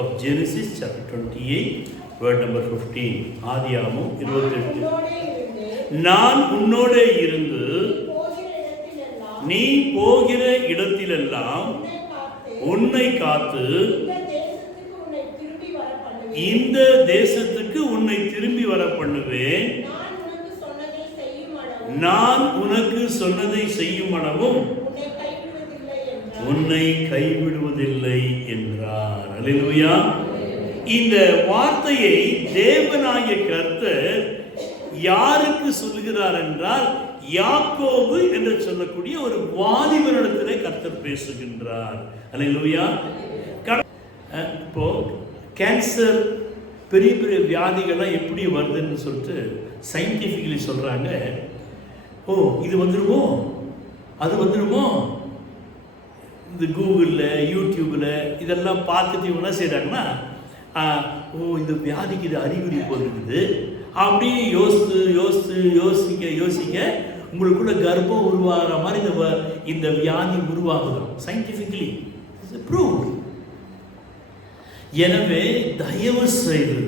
of Genesis chapter 28 word number 15. ஆதியாகமம் 28. நான் உன்னோடே இருந்து நீ போகிற இடத்திலெல்லாம் உன்னை காத்து இந்த தேசத்துக்கு உன்னை திரும்பி வர பண்ணுவேன். நான் உனக்கு சொன்னதை செய்யும் அளவும் உன்னை கைவிடுவதில்லை என்றார். அல்லேலூயா. இந்த வார்த்தையை தேவனாகிய கர்த்தர் யாருக்கு சொல்கிறார் என்றால், யாக்கோபு என்று சொல்லக்கூடிய ஒரு வாலிபனிடத்திலே கர்த்தர் பேசுகின்றார். அல்லேலூயா. இப்போ கேன்சர் பெரிய பெரிய வியாதிகள்லாம் எப்படி வருதுன்னு சொல்லிட்டு சயின்டிஃபிக்கலி சொல்றாங்க. ஓ, இது வந்துடுமோ, அது வந்துடுமோ, இந்த கூகுளில் யூடியூப்பில் இதெல்லாம் பார்த்துட்டு இவங்க என்ன செய்கிறாங்கன்னா, ஓ இந்த வியாதிக்கு இது அறிகுறி போயிருக்குது அப்படி யோசித்து யோசித்து யோசிக்க யோசிக்க உங்களுக்குள்ள கர்ப்பம் உருவாகிற மாதிரி இந்த வியாதி உருவாகுது. Scientifically proved. எனவே தயவு செய்து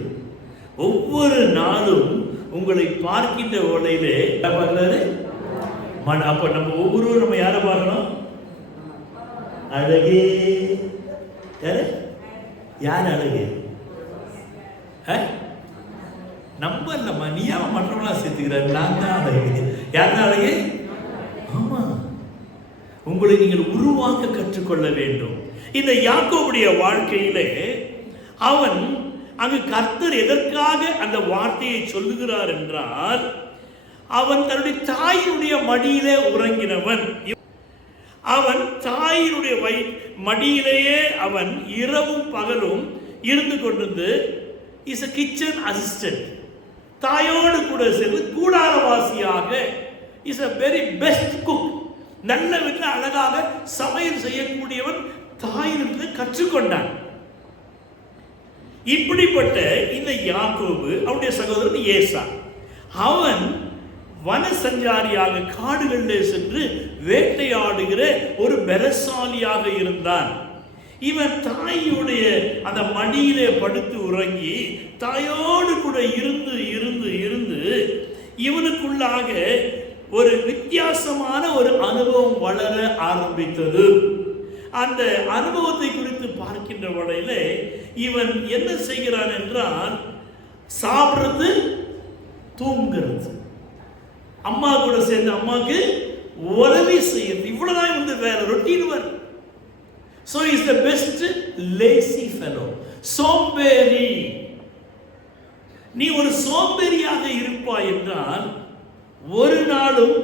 ஒவ்வொரு நாளும் உங்களை பார்க்கின்ற வேளையிலே பார்க்கிறாரு. அப்ப நம்ம ஒவ்வொருவரும் நம்ம யாரை பார்க்கணும்? அழகே. யார் அழகு? நம்ம இல்லம்மா, நீயா மற்றவங்களா சேர்த்துக்கிறார். நான் தான் அழகு. யார் தான் அழகு? ஆமா, உங்களை நீங்கள் உருவாக்க கற்றுக்கொள்ள வேண்டும். இந்த யாக்கோபுடைய வாழ்க்கையிலே அவன் அங்கு கர்த்தர் எதற்காக அந்த வார்த்தையை சொல்லுகிறார் என்றால், அவன் தன்னுடைய தாயினுடைய மடியிலே உறங்கினவன். அவன் தாயினுடைய மடியிலேயே அவன் இரவும் பகலும் இருந்து கொண்டிருந்து இஸ் a கிச்சன் அசிஸ்டன்ட். தாயோடு கூட சேர்ந்து கூடாரவாசியாக is a very best cook. நல்ல வீட்டில் அழகாக சமையல் செய்யக்கூடியவன் தாயிலிருந்து கற்றுக்கொண்டான். இப்படிப்பட்ட இந்த யாக்கோபு அவனுடைய சகோதரன் ஏசா, அவன் வனசஞ்சாரியாக காடுகளில் சென்று வேட்டையாடுகிற ஒரு பலசாலியாக இருந்தான். இவன் தாயுடைய அந்த மடியிலே படுத்து உறங்கி தாயோடு கூட இருந்து இருந்து இருந்து இவனுக்குள்ளாக ஒரு வித்தியாசமான ஒரு அனுபவம் வளர ஆரம்பித்தது. அந்த அனுபவத்தை குறித்து பார்க்கின்ற வகையில இவன் என்ன செய்கிறான் என்றால், சாப்பிடுறது, தூங்குறது, அம்மா கூட சேர்ந்து அம்மாக்கு உதவி செய்யுது, இவ்வளவுதான் வந்து வேற routine work. So he is the best lazy fellow. சோம்பேறி. நீ ஒரு சோம்பேறியாக இருப்பாய் என்றால் ஒரு நாளும்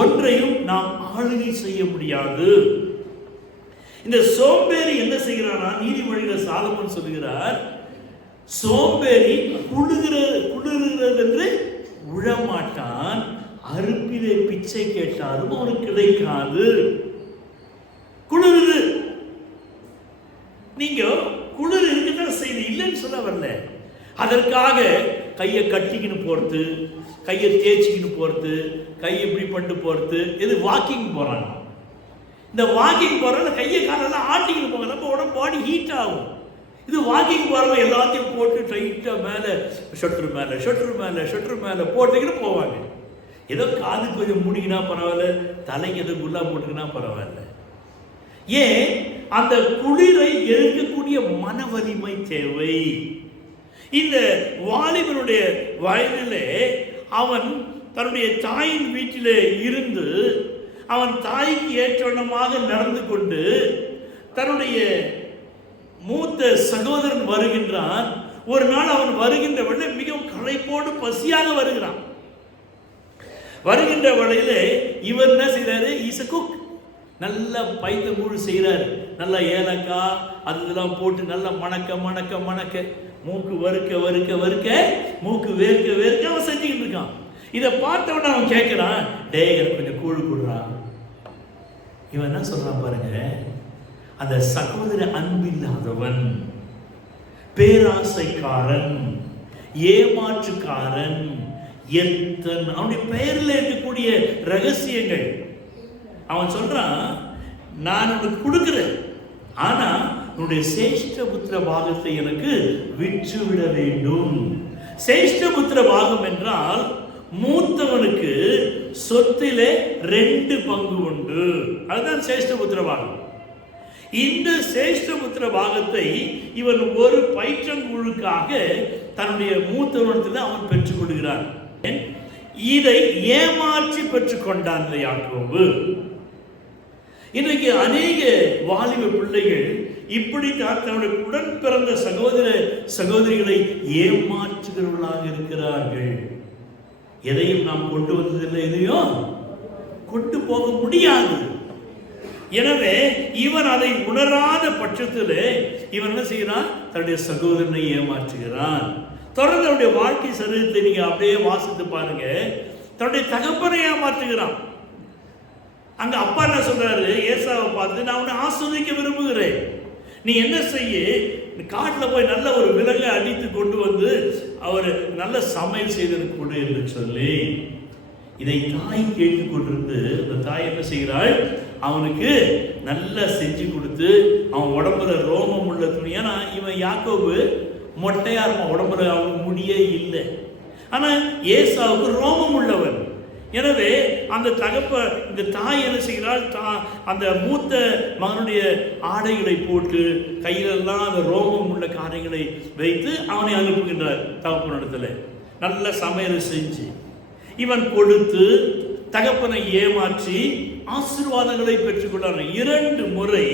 ஒன்றையும் நாம் ஆளுகை செய்ய முடியாது. இந்த சோம்பேறி என்ன செய்கிறானா, நீதிமொழியில் சாலமோன் சொல்லுகிறார், சோம்பேறி குளிர்கிறது என்று உழமாட்டான், அறுப்பிலே பிச்சை கேட்டாலும் அவனுக்கு கிடைக்காது. குளிருது, நீங்க குளிர் இருக்குதான் செய்து இல்லைன்னு சொல்ல வரல. அதற்காக கையை கட்டிக்கின்னு போறது, கையை தேய்ச்சிக்கின்னு போறது, கையை இப்படி பண்ணிட்டு போறது, இது வாக்கிங் போறான். இந்த வாக்கிங் போறதுல கையை காலெல்லாம் ஆட்டிக்கிட்டு போங்க, நம்ம உடம்பு பாடி ஹீட் ஆகும். இது வாக்கிங் போறவங்க எல்லாத்தையும் போட்டு டைட்டா மேல ஷொட்ரு மேல ஷொட்ரு மேல ஷொட்ரு மேல போட்டுக்கிட்டு போவாங்க. ஏதோ காது கொஞ்சம் முடிக்கினா பரவாயில்ல, தலைக்கு எதோ குல்லா போட்டுக்கினா பரவாயில்ல. ஏன்? அந்த குளிரை எதிர்க்கக்கூடிய மன வலிமை தேவை. இந்த வாலிபனுடைய வயதிலே அவன் தன்னுடைய தாயின் வீட்டிலே இருந்து அவன் தாய்க்கு ஏற்றவனமாக நடந்து கொண்டு தன்னுடைய மூத்த சகோதரன் வருகின்றான். ஒரு நாள் அவன் வருகின்ற வேளை மிகவும் களைப்போடு பசியாக வருகிறான். வருகின்ற வேளையிலே இவர் என்ன செய்யறாரு? Is a cook. நல்ல பைத்த கூழ் செய்கிறார். நல்ல ஏலக்காய் அதெல்லாம் போட்டு நல்லா மணக்க மணக்க மணக்க, மூக்கு வறுக்க வறுக்க வறுக்க, மூக்கு வேர்க்க வேர்க்க அவன் செஞ்சுக்கிட்டு இருக்கான். இதை பார்த்தவன அவன் கேட்கிறான், டே எனக்கு கொஞ்சம் கூழ் கொடுறான். இவன் என்ன சொல்றான் பாருங்க, அந்த சகோதர அன்பில்லாதவன், பேராசைக்காரன், ஏமாற்றுக்காரன், எத்தன், அவனுடைய பெயரில் இருக்கக்கூடிய ரகசியங்கள். அவன் சொல்றான், நான் உனக்கு கொடுக்கிறேன், ஆனா உன்னுடைய சேஷ்டபுத்திர பாகத்தை எனக்கு விற்றுவிட வேண்டும். சேஷ்டபுத்திர பாகம் என்றால் மூத்தவனுக்கு சொத்திலே 2 பங்கு உண்டு. அதுதான் சேஷ்டபுத்திர பாகம். இந்த சேஷ்டபுத்திர பாகத்தை இவன் ஒரு பயிற்றங்குழுக்காக தன்னுடைய மூத்தவனத்தில் அவன் பெற்றுக் கொள்கிறான். இதை ஏமாற்றி பெற்றுக் கொண்டான் யாக்கோபு. இன்றைக்கு அநேக வாலிப பிள்ளைகள் இப்படித்தான் தன்னுடைய உடன் பிறந்த சகோதர சகோதரிகளை ஏமாற்றுகிறவர்களாக இருக்கிறார்கள். எதையும் நாம் கொண்டு வந்ததில்லை, எதையும் கொண்டு போக முடியாது. எனவே இவன் அதை உணராத பட்சத்தில் இவன் என்ன செய்யறான்? தன்னுடைய சகோதரனை ஏமாற்றுகிறான். தொடர்ந்து அவருடைய வாழ்க்கை சரித்திரத்தை நீங்க அப்படியே வாசித்து பாருங்க. தன்னுடைய தகப்பனை ஏமாற்றுகிறான். அங்க அப்பா என்ன சொல்றாரு? ஏசாவை பார்த்து, நான் உன்னை ஆஸ்வதிக்க விரும்புகிறேன், நீ என்ன செய்ய, காட்டில் போய் நல்ல ஒரு விலங்கை அடித்து கொண்டு வந்து அவர் நல்ல சமையல் செய்து கொடு என்று சொல்லி, இதை தாய் கேட்டுக் கொண்டிருந்து அந்த தாய் என்ன செய்கிறாள்? அவனுக்கு நல்லா செஞ்சு கொடுத்து அவன் உடம்புல ரோமம் உள்ள துணி. ஏன்னா இவன் யாக்கோபு மொட்டையா இருப்பான், உடம்புல அவனுக்கு முடியே இல்லை. ஆனா ஏசாவுக்கு ரோமம் உள்ளவன். எனவே அந்த இந்த தாய் என்ன செய்கிறாள்? அந்த மூத்த மகனுடைய ஆடைகளை போட்டு கையிலெல்லாம் அந்த ரோமம் உள்ள காரியங்களை வைத்து அவனை அனுப்புகின்றார் தகப்பனிடத்துல. நல்ல சமையல் செஞ்சு இவன் கொடுத்து தகப்பனை ஏமாற்றி ஆசீர்வாதங்களை பெற்றுக்கொண்டான். 2 முறை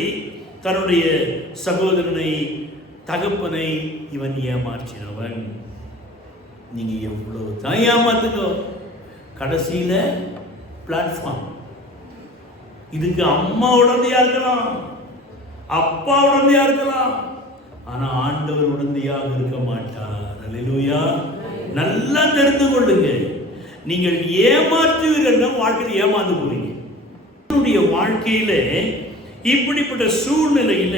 தன்னுடைய சகோதரனை தகப்பனை இவன் ஏமாற்றினவன். நீங்க எவ்வளவு தான் ஏமாத்துங்க, கடைசியில பிளாட்ஃபார்ம். இதுக்கு அம்மா உடந்தையா இருக்கலாம், அப்பா உடந்தையா இருக்கலாம், ஆனா ஆண்டவர் உடந்தையாக இருக்க மாட்டார். அல்லேலூயா. நல்லா தெரிந்து கொள்ளுங்க, நீங்கள் ஏமாற்றுவீர்கள் வாழ்க்கையில் ஏமாந்து போவீங்க. என்னுடைய வாழ்க்கையில இப்படிப்பட்ட சூழ்நிலையில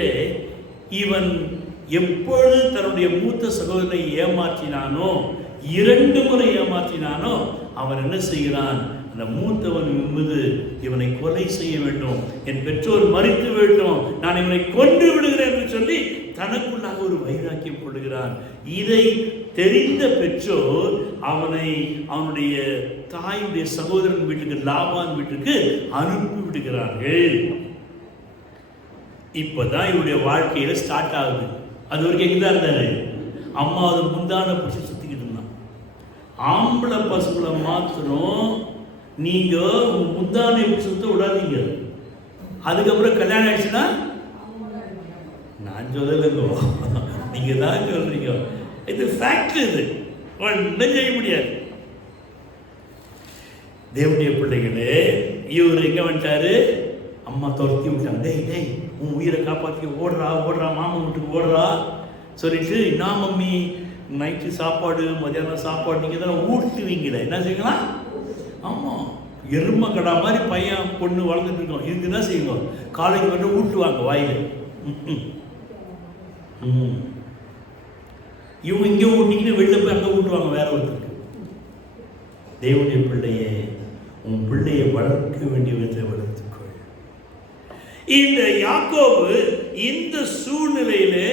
இவன் எப்பொழுது தன்னுடைய மூத்த சகோதரனை ஏமாற்றினானோ, 2 முறை ஏமாற்றினானோ, அவன் என்ன செய்கிறான்? அந்த மூத்தவன் மீது இவனை கொலை செய்ய வேண்டும், என் பெற்றோர் மறித்து வேண்டும், நான் இவனை கொன்று விடுகிறேன் என்று சொல்லி தனக்குள்ளாக ஒரு வைராக்கியம் கொள்கிறான். இதை தெரிந்த பெற்றோர் அவனை அவனுடைய தாயுடைய சகோதரன் வீட்டுக்கு, லாபான் வீட்டுக்கு அனுப்பி விடுகிறார்கள். இப்பதான் இவருடைய வாழ்க்கையில ஸ்டார்ட் ஆகுது. அது வரைக்கும் எங்கதான் இருந்தாரு? அம்மாவது முந்தான பிடிச்சி சுத்திக்கிட்டு இருந்தான். ஆம்பளை பசுக்களை மாத்திரம் நீங்க முந்தானை சுத்த விடாதீங்க. அதுக்கப்புறம் கல்யாணம் ஆயிடுச்சுன்னா, நான் சொல்லலைங்கோ, நீங்க தான் சொல்றீங்க. இது ஃபேக்ட். இது ஒன்றும் செய்ய முடியாது. தேவனுடைய பிள்ளைகளே, இவர் எங்க வந்துட்டாரு? அம்மா துரத்தி விட்டாங்க. டேய் டேய், உன் உயிரை காப்பாற்றி ஓடுறா ஓடுறா, மாமன் வீட்டுக்கு ஓடுறா சொல்லிட்டு, நான் மம்மி நைட்டு சாப்பாடு மதியானம் சாப்பாடு நீங்கள் தான் ஊட்டுவீங்களே, என்ன செய்யலாம்? ஆமாம், எருமை கடா மாதிரி பையன் பொண்ணு வளர்ந்துட்டு இருக்கோம். இதுக்கு என்ன செய்வோம்? காலைக்கு வந்து ஊட்டுவாங்க வாயில். இவங்க இங்கே ஊட்டிக்கிட்டு வெளில போய் அங்கே ஊட்டுவாங்க வேற ஒருத்தருக்கு. தேவனுடைய பிள்ளையே, உன் பிள்ளையை வளர்க்க வேண்டிய விதத்தை வளர்த்துக்கொள். இந்த யாக்கோபு இந்த சூழ்நிலையிலே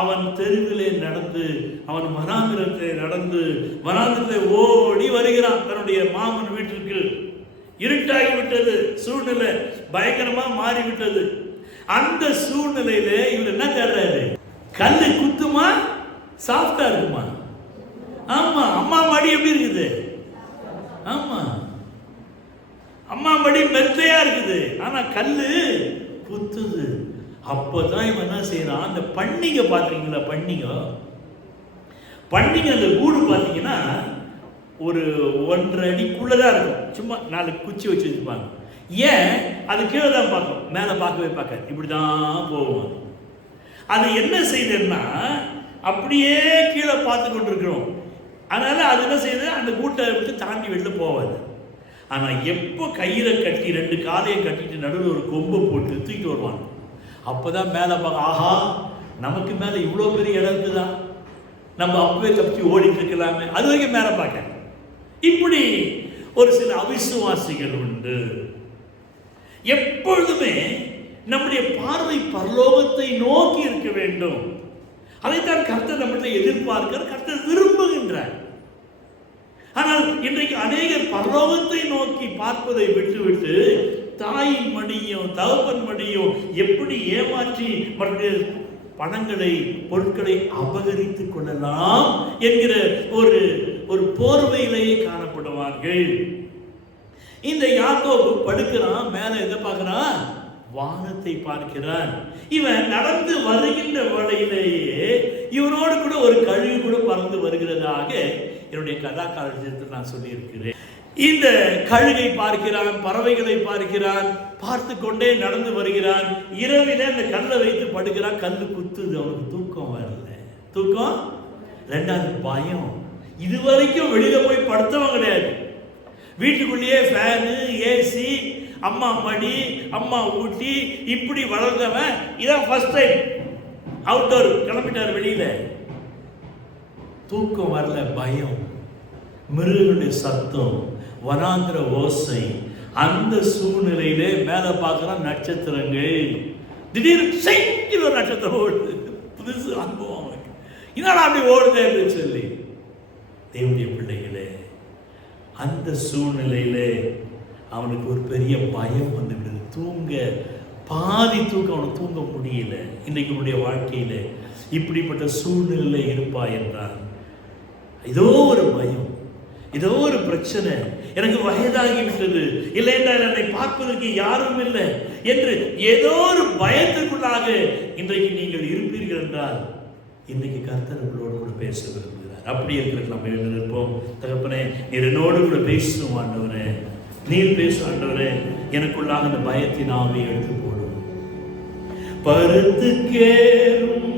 அவன் தெருவிலே நடந்து, அவன் வனாந்திரத்தை நடந்து, வனாந்திரத்தை ஓடி வருகிறான் தன்னுடைய மாமன் வீட்டிற்கு. இருட்டாகி விட்டது, சூழ்நிலை பயங்கரமா மாறிவிட்டது. அந்த சூழ்நிலையில இவர் என்ன தேடுறாரு? கல்லு குத்துமா, சாஃப்டா இருக்குமா? ஆமா, அம்மா மடி எப்படி இருக்குது? ஆமா, அம்மா மடி மெத்தையா இருக்குது, ஆனா கல்லு குத்துது. அப்பதான் இவன் என்ன செய்யறான்? அந்த பண்டிகை பாத்தீங்களா? பண்டிகை அந்த கூடு பார்த்தீங்கன்னா ஒரு 1.5 அடிக்குள்ளதான் இருக்கும். சும்மா 4 குச்சி வச்சு வச்சுருப்பாங்க. ஏன்? அது கீழே தான் பார்க்கும், மேலே பார்க்கவே பார்க்காது, இப்படிதான் போவோம். அது என்ன செய்யுதுன்னா அப்படியே கீழே பார்த்து கொண்டிருக்கிறோம். அதனால அது என்ன செய்யுது? அந்த கூட்டை விட்டு தாண்டி வெளில போவாது. ஆனால் எப்போ கயிறை கட்டி 2 காலையை கட்டிட்டு நடுவில் ஒரு கொம்பை போட்டு தூக்கிட்டு வருவாங்க, அப்போதான் மேலே பார்க்க, ஆஹா நமக்கு மேலே இவ்வளோ பெரிய இடம் இருக்குதான், நம்ம அப்பவே தப்பி ஓடிட்டு இருக்கலாமே, அது வரைக்கும் மேலே பார்க்க. இப்படி ஒரு சில அவிசுவாசிகள் உண்டு. எப்பொழுதுமே நம்முடைய பார்வை பரலோகத்தை நோக்கி இருக்க வேண்டும். அதைத்தான் கர்த்தர் நம்மகிட்ட எதிர்பார்க்கிறார், கர்த்தர் விரும்புகின்றார். ஆனால் இன்றைக்கு அநேகர் பரலோகத்தை நோக்கி பார்ப்பதை விட்டுவிட்டு தாயின் மடியும் தகப்பன் மடியும் எப்படி ஏமாற்றி மற்ற பணங்களை பொருட்களை அபகரித்துக் கொள்ளலாம் என்கிற ஒரு போர்வையிலேயே காணப்படுவார்கள். இந்த யாக்கோபு படுக்கிறான், மேல எதை பார்க்கிறான்? வானத்தை பார்க்கிறான். இவன் நடந்து வருகின்ற வேளையிலேயே இவனோடு கூட ஒரு கழுகு கூட பறந்து வருகிறதாக என்னுடைய கதா காலத்தில் நான் சொல்லி இருக்கிறேன். இந்த கழுகை பார்க்கிறான், பறவைகளை பார்க்கிறான், பார்த்து கொண்டே நடந்து வருகிறான். இரவில அந்த கல்லை வைத்து படுக்கிறான், கல்லு குத்துது, அவனுக்கு தூக்கம் வரல. தூக்கம், ரெண்டாவது பயம். இதுவரைக்கும் வெளியில போய் படுத்தவன் கிடையாது. வீட்டுக்குள்ளேயே ஃபேனு, ஏசி, அம்மா மடி, அம்மா ஊட்டி இப்படி வளர்ந்தவன் இதான் ஃபர்ஸ்ட் டைம் அவுட்டோர் கிளம்பிட்டார் வெளியில. தூக்கம் வரல, பயம், மிருகங்களுடைய சத்தம், வனாந்திர ஓசை. அந்த சூழ்நிலையிலே மேல பார்க்கலாம் நட்சத்திரங்கள். திடீர்னு செய்கிற ஒரு நட்சத்திரம் ஓடுது. புதுசு அனுபவம். இதனால அப்படி ஓடுதே என்று சொல்லி தேவனுடைய பிள்ளைகளே, அந்த சூழ்நிலையிலே அவனுக்கு ஒரு பெரிய பயம் வந்துவிடுது. தூங்க பாதி தூக்கம், அவனுக்கு தூங்க முடியல. இன்றைக்கு உன்னுடைய வாழ்க்கையில இப்படிப்பட்ட சூழ்நிலை இருப்பா என்றால் ஏதோ ஒரு பயம், ஏதோ ஒரு பிரச்சனை, எனக்கு வயதாகிவிட்டது, இல்லை என்றால் என்னை பார்ப்பதற்கு யாரும் இல்லை என்று ஏதோ ஒரு பயத்திற்குள்ளாக இன்றைக்கு நீங்கள் இருப்பீர்கள் என்றால் இன்றைக்கு கர்த்தர் உங்களோடு கூட பேச விரும்புகிறார். அப்படி இருக்கிறது நம்ம எழுந்திருப்போம். தகப்பனே, நீர் என்னோடு கூட பேசும் ஆண்டவரே, நீர் பேசும் ஆண்டவரே, எனக்குள்ளாக அந்த பயத்தின் ஆவியை எடுத்து போடும். பருத்துக்கேறும்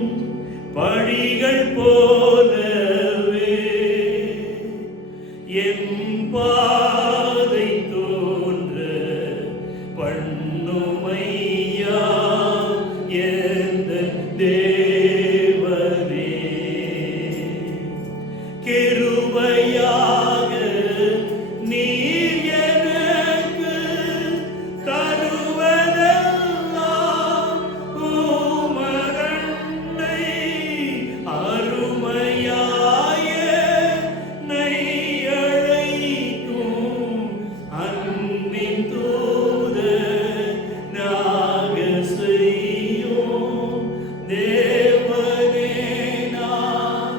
படிகள் போலவே என் பாதை தோன்ற பண்ணுமையா எந்த தேவனே, கிருபையாக நீர் எனக்கு தருவதெல்லாம் உமதண்டை அருமையாய நையழைக்கும் அன்பின் தூத நாக செய்யும் தேவனே, நான்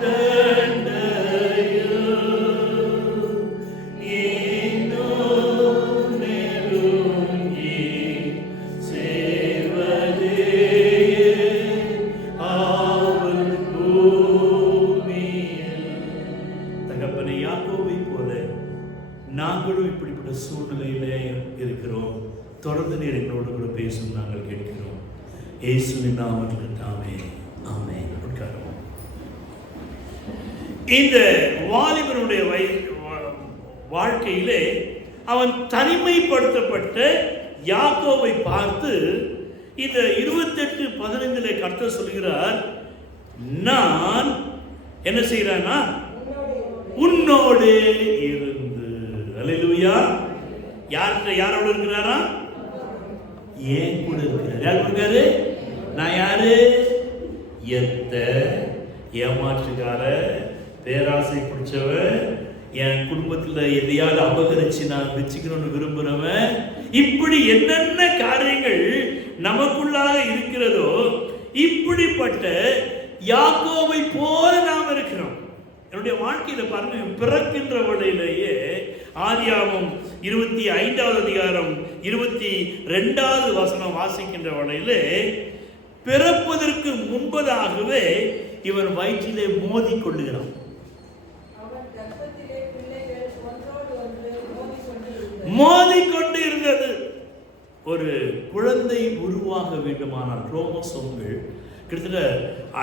உமதண்டையோ இன்னும் நெருங்கி சேவதே ஆவல் பூமியில். தகப்பனே, யாக்கோபை போல நாங்களும் இப்படிப்பட்ட சூழ்நிலையிலே இருக்கிறோம். தொடர்ந்து நீர் எங்களோடு கூட பேசும் நாங்கள் கேட்கிறோம். இயேசுவின் நாமத்தில் தாமே ஆமென். உட்காருவோம். இந்த வாலிபனுடைய வாழ்க்கையிலே அவன் தனிமைப்படுத்தப்பட்ட யாக்கோபை பார்த்து இந்த 28:15 கர்த்தர் சொல்கிறார், நான் என்ன செய்யறானா, உன்னோடு இருந்து. அல்லேலூயா. யாரோட இருக்கிறாரா? ஏன் கூட இருக்கிறார். யார் இருக்காரு? நான் யாரு? எத்த ஏமாற்றுக்கார, பேராசை பிடிச்சவன், என் குடும்பத்தில் எதையாவது அபகரிச்சு நான் வச்சுக்கணும்னு விரும்புறவன், இப்படி என்னென்ன காரியங்கள் நமக்குள்ளாக இருக்கிறதோ இப்படிப்பட்ட யாக்கோபை போல நாம் இருக்கிறோம். என்னுடைய வாழ்க்கையில பாருங்க, பிறக்கின்ற வேளையிலேயே ஆதியாகமம் 25வது அதிகாரம் 22வது வசனம் வாசிக்கின்ற வேளையிலே, பிறப்பதற்கு முன்பதாகவே இவன் வயிற்றிலே மோதி கொள்ளுகிறான். மோதிக்கொண்டு இருந்தது. ஒரு குழந்தை உருவாக வேண்டுமானால் குரோமோசோம்கள் கிட்டத்தட்ட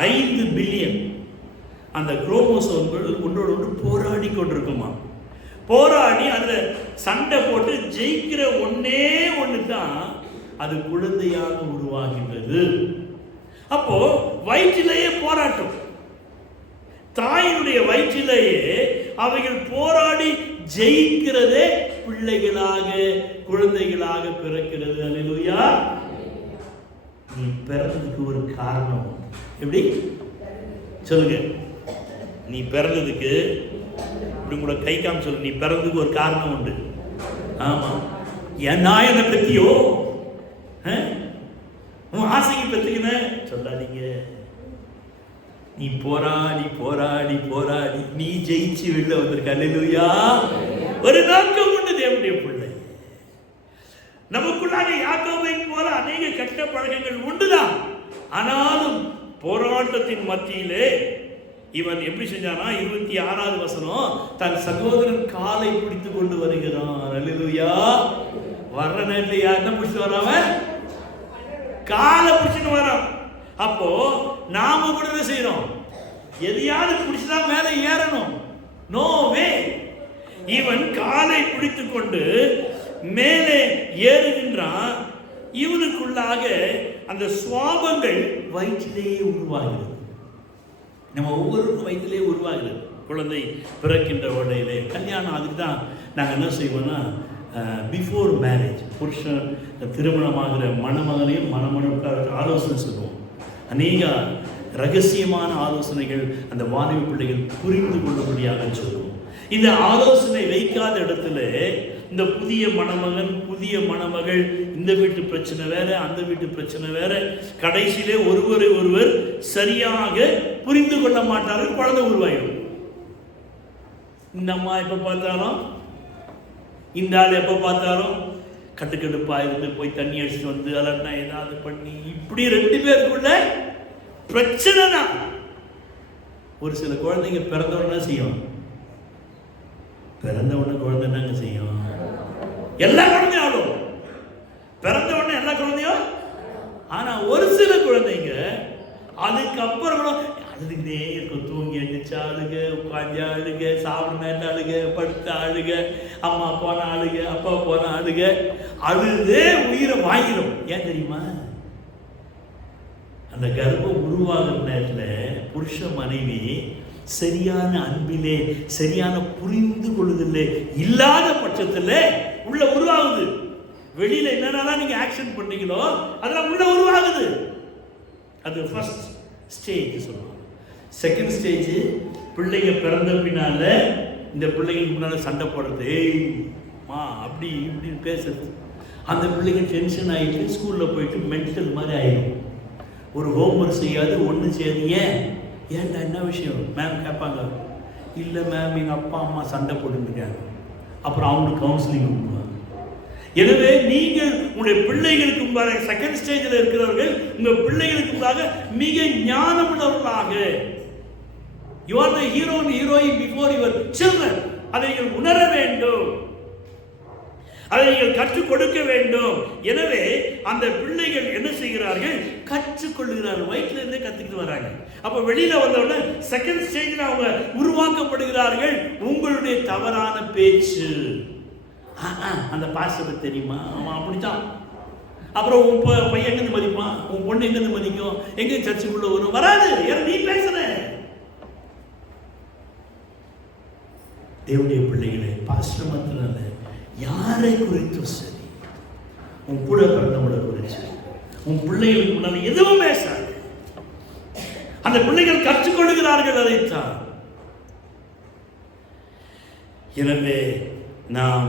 5 பில்லியன் அந்த குரோமோசோம்கள் ஒன்றோடு ஒன்று போராடி கொண்டிருக்குமா. போராடி அதில் சண்டை போட்டு ஜெயிக்கிற ஒன்னே ஒன்று தான் அது குழந்தையாக உருவாகின்றது. அப்போ வயிற்றிலேயே போராட்டம், தாயினுடைய வயிற்றிலேயே அவைகள் போராடி ஜெயிக்கிறதே பிள்ளைகளாக குழந்தைகளாக பிறக்கிறது. அல்லேலூயா. நீ பிறந்ததுக்கு ஒரு காரணம். எப்படி சொல்லுங்க? நீ பிறந்ததுக்கு இப்படி கூட கை காமி சொல்லு. நீ பிறந்ததுக்கு ஒரு காரணம் உண்டு. ஆமா, என் நாயனை பத்தியோ உன் ஆசைக்கு பத்திக்கின சொல்லாதீங்க. நீ போராடி போராடி போராடி நீ ஜெயிச்சு வெளில வந்திருக்க. அல்லேலூயா. ஒரு நோக்கம் உண்டு தேவனுடைய பிள்ளை. நமக்குள்ளாக யாக்கோபை போல அநேக கெட்ட பழக்கங்கள் உண்டுதான். ஆனாலும் போராட்டத்தின் மத்தியிலே இவன் எப்படி செஞ்சானா? 26வது வசனம், தன் சகோதரன் காலை பிடித்து கொண்டு வருகிறான். அல்லேலூயா. வர்ற நேரத்தில் என்ன பிடிச்சு வராம? காலை பிடிச்சிட்டு வரான். அப்போ நாம கூட என்ன செய்யறோம்? எதையாவது பிடிச்சுதான் மேலே ஏறணும். No way. இவன் காலை பிடித்து கொண்டு மேலே ஏறுகின்றான். இவனுக்குள்ளாக அந்த சுவாபங்கள் வயிற்றிலேயே உருவாகிறது. நம்ம ஒவ்வொருக்கும் வயிற்றிலே உருவாகிறது. குழந்தை பிறக்கின்ற உடனே கல்யாணம். அதுக்கு தான் நாங்கள் என்ன செய்வோம்னா, பிஃபோர் மேரேஜ் புருஷன் திருமணமாகிற மணமகனையும் மணமகளுக்கு ஆலோசனை சொல்லுவோம். அநேக ரகசியமான ஆலோசனைகள் அந்த வாலிப பிள்ளைகள் புரிந்து கொள்ளும்படியாக சொல்லுவோம். இந்த ஆலோசனை வைக்காத இடத்துல இந்த புதிய மணமகன் புதிய மணமகள், இந்த வீட்டு பிரச்சனை வேற, அந்த வீட்டு பிரச்சனை வேற, கடைசியிலே ஒருவரை ஒருவர் சரியாக புரிந்து கொள்ள மாட்டார்கள். குழந்தை உருவாயிடும். இந்த அம்மா எப்ப பார்த்தாலும், இந்த ஆள் எப்ப பார்த்தாலும் கட்டுக்கடுப்பா இருந்து போய் தண்ணி அடிச்சுட்டு வந்து அலர்னா ஏதாவது பண்ணி இப்படி 2 பேருக்குள்ள பிரச்சனை தான். ஒரு சில குழந்தைங்க பிறந்த உடனே செய்யும். பிறந்த உடனே குழந்தை என்னங்க செய்யும்? எல்லா குழந்தையும் ஆடும். பிறந்த உடனே எல்லா குழந்தையும். ஆனா ஒரு சில குழந்தைங்க அதுக்கப்புறம் கூட அழுதுகிட்டே இருக்கும். தூங்கி எழுந்திரிச்சா அழுக, உட்காந்து அழுக, சாப்பிட நேரத்தில் அழுக, படுத்த அழுக, அம்மா போன அழுக, அப்பா போன அழுக, அழுதே உயிரை வாங்கிடும். ஏன் தெரியுமா? அந்த கர்ப்பம் உருவாகிற நேரத்தில் புருஷ மனைவி சரியான அன்பிலே சரியான புரிந்து கொள்ளுதலே இல்லாத பட்சத்தில் உள்ள உருவாகுது. வெளியில என்னென்னலாம் நீங்க ஆக்ஷன் பண்ணீங்களோ அதெல்லாம் உள்ள உருவாகுது. அது ஃபர்ஸ்ட் ஸ்டேஜ் சொல்லுவாங்க. செகண்ட் ஸ்டேஜ், பிள்ளைங்க பிறந்த பின்னால இந்த பிள்ளைங்களுக்கு முன்னால சண்டை போடுறது, மா அப்படி இப்படி பேசுறது. அந்த பிள்ளைங்க டென்ஷன் ஆகிட்டு ஸ்கூலில் போயிட்டு மென்டல் மாதிரி ஆகிடும். ஒரு ஹோம்ஒர்க் செய்யாது, ஒன்றும் செய்யாது. ஏன்டா என்ன விஷயம்? மேம் கேட்பாங்க. இல்லை மேம், எங்கள் அப்பா அம்மா சண்டை போட்டுருக்காங்க. அப்புறம் அவங்களுக்கு கவுன்சிலிங் கொடுப்பாங்க. எனவே நீங்கள் உங்களுடைய பிள்ளைகளுக்கு முன்பாக செகண்ட் ஸ்டேஜில் இருக்கிறவர்கள் உங்கள் பிள்ளைகளுக்கு முன்பாக மிக ஞானமுள்ளவர்களாக, you are the hero and heroine before your children. அதை நீங்கள் உணர வேண்டும், அதை நீங்கள் கற்றுக் கொடுக்க வேண்டும். எனவே அந்த பிள்ளைகள் என்ன செய்கிறார்கள்? கற்றுக்கொள்கிறார்கள். வயிற்றுல இருந்தே கத்துக்கிட்டு வராங்க. அப்ப வெளியில வந்தவுடனே செகண்ட் ஸ்டேஜில் அவங்க உருவாக்கப்படுகிறார்கள். உங்களுடைய தவறான பேச்சு, அந்த பாஸ்டர் தெரியுமா, அவன் அப்படித்தான். அப்புறம் உன் பையன் எங்கிருந்து மதிப்பான், உன் பொண்ணு எங்கிருந்து மதிக்கும், எங்க சர்ச்சுக்குள்ள வரும்? வராது. ஏன்னா நீ பேசுற. தேவனுடைய பிள்ளைகளே, பாஸ்டர் மாத்திரம் இல்லை, யாரை குறித்தும் சரி, உன் கூட பிறந்தவங்களை குறித்து உன் பிள்ளைகளுக்கு முன்னாடி எதுவும் பேசாது. அந்த பிள்ளைகள் கற்றுக்கொள்கிறார்கள் அதைத்தான். எனவே நாம்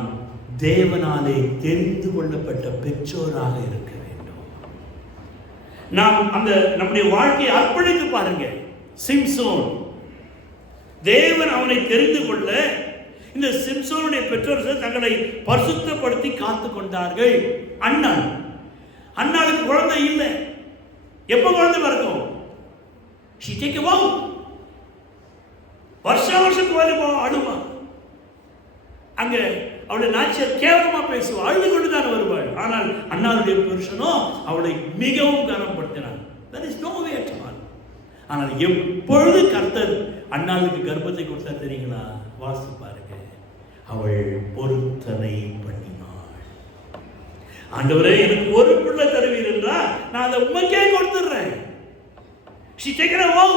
தேவனாலே தெரிந்து கொள்ளப்பட்ட பெற்றோராக இருக்க வேண்டும். நாம் அந்த நம்முடைய வாழ்க்கையை அர்ப்பணித்து பாருங்க. சிம்சோன், தேவன் அவனை தெரிந்து கொள்ள இந்த சிம்சோனுடைய பெற்றோர்கள் தங்களை பரிசுத்தப்படுத்தி காத்து கொண்டார்கள். அண்ணாளுக்கு குழந்தை இல்லை. எப்ப குழந்தை பிறக்கும்? she take a vow. வருஷம் கோயிலுக்கு அழுவா. அங்க அவளுடைய நாச்சியார் கேவலமா பேசுவா, அழுது கொண்டுதான் வருவாள். ஆனால் அண்ணாளுடைய புருஷனோ அவளை மிகவும் கனப்படுத்தினார். that is no way at all. ஆனால் எப்பொழுது கர்த்தர் அண்ணாளுக்கு கர்ப்பத்தை கொடுத்தா தெரியுங்களா? வாசித்து பாருங்க. அவள் பொருத்தனை பண்ணினாள். ஆண்டவரே, எனக்கு ஒரு பிள்ளை தருவீர் என்றா நான் அதை உமக்கே கொடுத்துடுறேன். she taken a vow.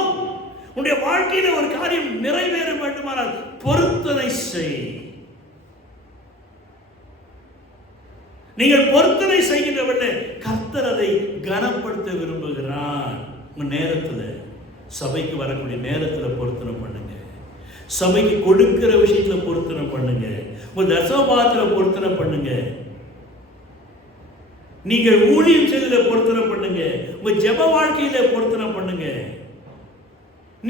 உன்னுடைய வாழ்க்கையில ஒரு காரியம் நிறைவேற வேண்டுமானால் பொருத்தனை செய். நீங்கள் பொருத்தனை செய்கின்றவர்களே கர்த்தர் அதை கனப்படுத்த விரும்புகிறார். உங்க நேரத்தில் சபைக்கு வரக்கூடிய நேரத்தில் பொருத்தனை பண்ணுங்க. சபைக்கு கொடுக்கிற விஷயத்துல பொருத்தனை பண்ணுங்க. உங்க தசமபாகத்துல பொருத்தனை பண்ணுங்க. நீங்கள் ஊழியம் செய்தல பொருத்தனை பண்ணுங்க. உங்க ஜெப வாழ்க்கையில பொருத்தனை பண்ணுங்க.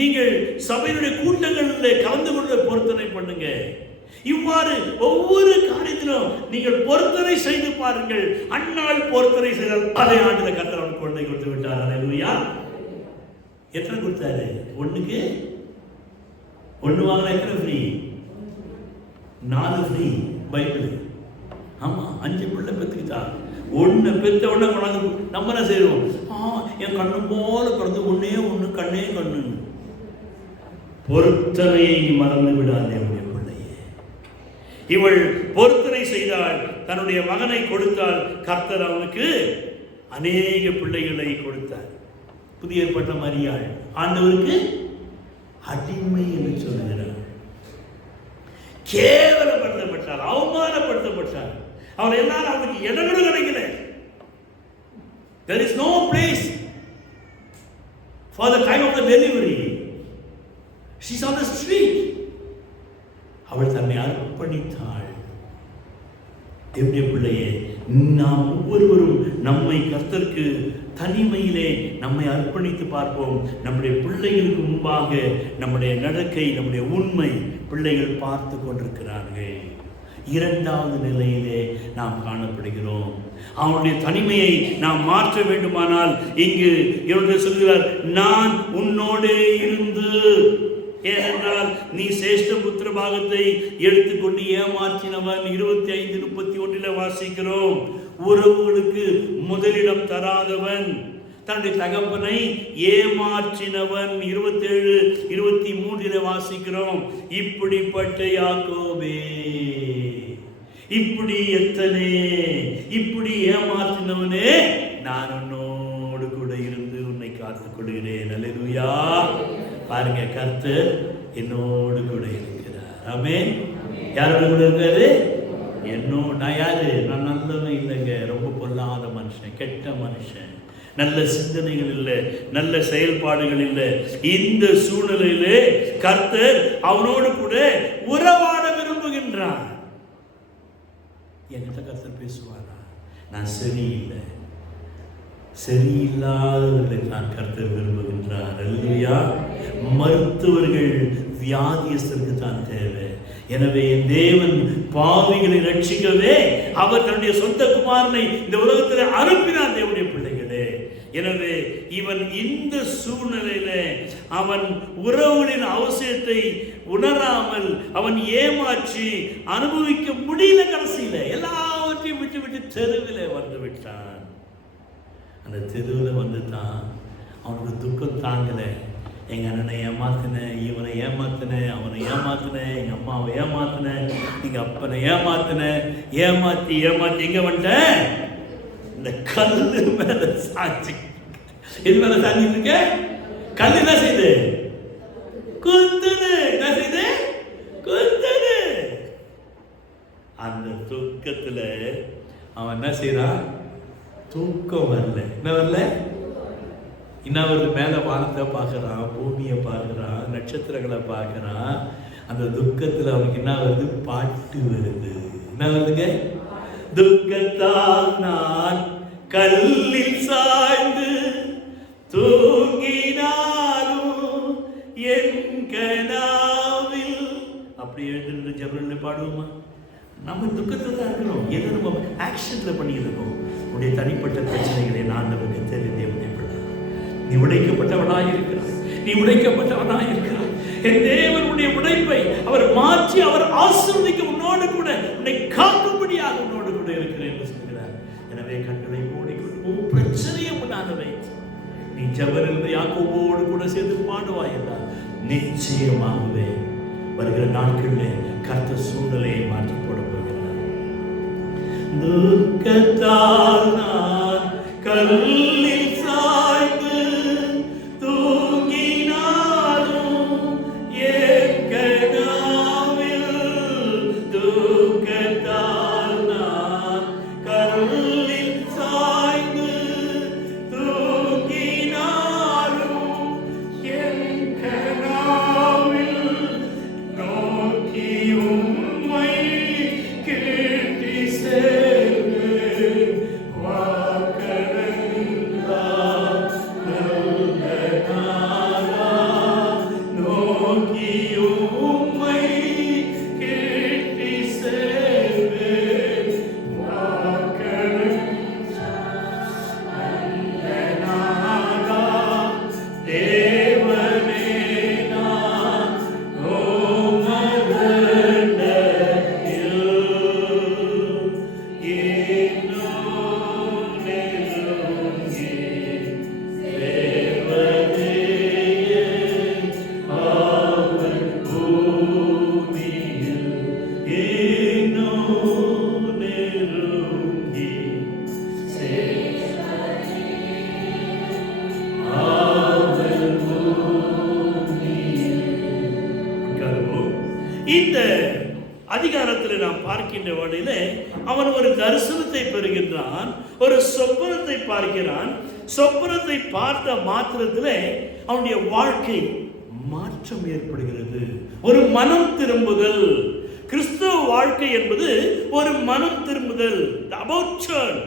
நீங்கள் சபையினுடைய கூட்டங்களில் கலந்து கொள்ள பொருத்தனை பண்ணுங்க. இவ்வாறு ஒவ்வொரு காரியத்திலும் நீங்கள் பொருத்தனை செய்து பாருங்கள். அந்நாள் பொருத்தனை செய்தால் அதே ஆண்டுல கர்த்தர் அவனுக்கு குழந்தை கொடுத்து விட்டார். அல்லேலூயா. எத்தனை கொடுத்தாரு? ஒண்ணுக்கு ஒன்று வாங்கினா எத்தனை ஃப்ரீ? 4 free Bible. ஆமா, 5 பிள்ளை பெற்றுக்கிட்டா. ஒன்று பெற்ற உடனே கொண்டாந்து நம்ம என்ன செய்வோம்? என் கண்ணு போல பிறந்து ஒன்னே ஒன்று கண்ணே கண்ணு. பொருத்தனையை மறந்து விடாதே உடைய பிள்ளையே. இவள் பொருத்தனை செய்தால், தன்னுடைய மகனை கொடுத்தால், கர்த்தர் அவனுக்கு அநேக பிள்ளைகளை கொடுத்தார். புதிய ஏற்பட்ட மரியாள் ஆண்டவருக்கு அடிமை என்று சொல்லுகிறார். கேவலப்படுத்தப்பட்டார், அவமானப்படுத்தப்பட்டார். அவர் எல்லாரும் அவருக்கு இடங்கூட கிடைக்கல. There is no place for the time of the delivery. She's on the street. அவள் தன்னை அர்ப்பணித்தாள். தேவனுடைய பிள்ளையே, நாம் ஒவ்வொருவரும் நம்மை கர்த்தருக்கு தனிமையிலே நம்மை அர்ப்பணித்து பார்ப்போம். நம்முடைய பிள்ளைகளுக்கு முன்பாக நம்முடைய நடக்கை, நம்முடைய உண்மை பிள்ளைகள் பார்த்து கொண்டிருக்கிறார்கள். 2வது நிலையிலே நாம் காணப்படுகிறோம். அவனுடைய தனிமையை நாம் மாற்ற வேண்டுமானால் இங்கு இவர்கள் சொல்கிறார், நான் உன்னோடே இருந்து. ஏனென்றால் நீ சேஷ்ட புத்திர பாகத்தை எடுத்துக்கொண்டு ஏமாற்றினவன். 25:31 வாசிக்கிறோம். உறவுகளுக்கு முதலிடம் தராதவன், தன்னுடைய தகப்பனை ஏமாற்றினவன். 27:23 வாசிக்கிறோம். இப்படிப்பட்ட யாக்கோபே, இப்படி எத்தனை, இப்படி ஏமாற்றினவனே, நான் உன்னோடு கூட இருந்து உன்னை காத்துக் கொள்கிறேன். அல்லேலூயா. பாருங்க, கர்த்தர் என்னோடு கூட இருக்கிறார். ஆமென். யாரோட கூட இருக்காரு? நான் யாரு? நான் நல்லவன் இல்லைங்க, ரொம்ப பொல்லாத மனுஷன், கெட்ட மனுஷன், நல்ல சிந்தனைகள் இல்லை, நல்ல செயல்பாடுகள் இல்லை. இந்த சூழ்நிலையிலே கர்த்தர் அவனோடு கூட உறவாட விரும்புகின்றார். என்கிட்ட கர்த்தர் பேசுவாரா? நான் சரியில்லை, சரியில்லாதவர்களை நான் கர்த்தர் விரும்புகின்றார். அல்லேலூயா. மருத்துவர்கள் வியாதியஸ்தருக்கு தான் தேவை. எனவே என் தேவன் பாவிகளை ரட்சிக்கவே அவர் தன்னுடைய சொந்த குமாரனை இந்த உலகத்தில் அனுப்பினார். தேவனுடைய பிள்ளைகளே, எனவே இவன் இந்த சூழ்நிலையில அவன் உறவுகளின் அவசியத்தை உணராமல் அவன் ஏமாற்றி அனுபவிக்க முடியல. கடைசியில எல்லாவற்றையும் விட்டு விட்டு தெருவில் வந்து விட்டான். அந்த தெருவில் வந்து தான் அவனுக்கு துக்கம் தாங்கலை. எங்கள் அண்ணனை ஏமாத்தினேன், இவனை ஏமாத்தினேன், அவனை ஏமாத்தினேன், எங்கள் அம்மாவை ஏமாத்தினேன், எங்கள் அப்பனை ஏமாத்தினேன், ஏமாற்றி ஏமாற்றி எங்கே வந்துட்டேன்? இந்த கல்லு மேலே சாட்சி. இது மேலே சாஞ்சிட்டு இருக்க கல் என்ன செய்யுது? குத்துது. என்ன செய்யுது? குத்துது. அந்த துக்கத்தில் அவன் என்ன செய்யறான்? தூக்கம் வரல. என்ன வரல? இன்னொரு மேலே வானத்தை பார்க்குறான், பூமியை பார்க்குறான், நட்சத்திரங்களை பார்க்குறான். அந்த துக்கத்தில் அவனுக்கு என்ன வருது? பாட்டு வருது. என்ன வருதுங்க? துக்கத்தால் நான் கல்லில் சாய்ந்து தூங்கினாலும் என் கனாவில். அப்படி எழுந்து ஜபரல்ல பாடுவோமா? நம்ம துக்கத்தில் தான் இருக்கிறோம். எதை நம்ம ஆக்ஷனில் பண்ணியிருக்கோம்? உடைய தனிப்பட்ட பிரச்சனைகளை நான் நமக்கு தெரிந்தே நீ உடைக்கப்பட்டவனாய் இருக்கிறாய், நீ உடைக்கப்பட்டவனாய் இருக்கிறாய். என் தேவனுடைய உடைப்பை அவர் மாற்றி அவர் ஆசீர்வதிக்க உன்னோடு கூட உன்னை காக்கும்படியாக உன்னோடு கூட இருக்கிறேன் என்று சொல்கிறார். எனவே கண்களை மூடிக்கொண்டு பிரச்சனையை முன்னாக வைத்து நீ ஜபரில் யாக்கோபோடு கூட சேர்ந்து பாடுவாய் என்றால் நிச்சயமாகவே வருகிற நாட்களில் கர்த்தர் சூழ்நிலையை மாற்றி போட போகிறார். துக்கத்தால் நான் கல்லில் சாய்ந்து தூங்கினாலும் துக்கத்தால் நான் இந்த அதிகாரத்தில் நாம் பார்க்கின்ற வழியிலே அவன் ஒரு தரிசனத்தை பெறுகின்றான், ஒரு சொப்பனத்தை பார்க்கிறான். சொப்பனத்தை பார்த்த மாத்திரத்திலே அவனுடைய வாழ்க்கை மாற்றம் ஏற்படுகிறது. ஒரு மனம் திரும்புதல். கிறிஸ்தவ வாழ்க்கை என்பது ஒரு மனம் திரும்புதல், அபவுட் டர்ன்.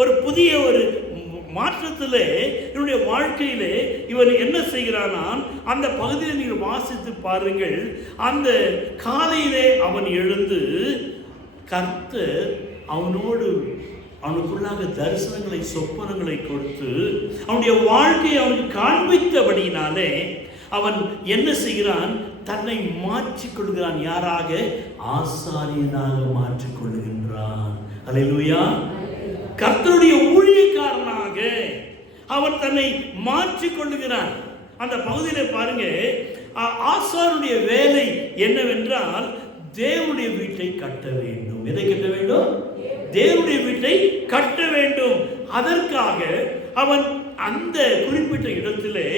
ஒரு புதிய ஒரு மாற்றத்திலே இவனுடைய வாழ்க்கையிலே இவன் என்ன செய்கிறானா, அந்த பகுதியை நீங்கள் வாசித்து பாருங்கள். அந்த காலையிலே அவன் எழுந்து கர்த்தர் அவனுக்குள்ளாக தரிசனங்களை சொப்பனங்களை கொடுத்து அவனுடைய வாழ்க்கையை அவனுக்கு காண்பித்தபடியினாலே அவன் என்ன செய்கிறான், தன்னை மாற்றிக்கொள்கிறான். யாராக? ஆசாரியனாக மாற்றிக்கொள்ளுகின்றான். அல்லேலூயா. கர்த்தருடைய ஊழியக்காரனாக அவன் தன்னை மாற்றிக் கொள்ளுகிறான். அந்த பகுதியில பாருங்க, ஆசாரியனுடைய வேலை என்னவென்றால் தேவனுடைய வீட்டை கட்ட வேண்டும். எதை கட்ட வேண்டும்? தேவனுடைய வீட்டை கட்ட வேண்டும். அதற்காக அவன் அந்த குறிப்பிட்ட இடத்திலே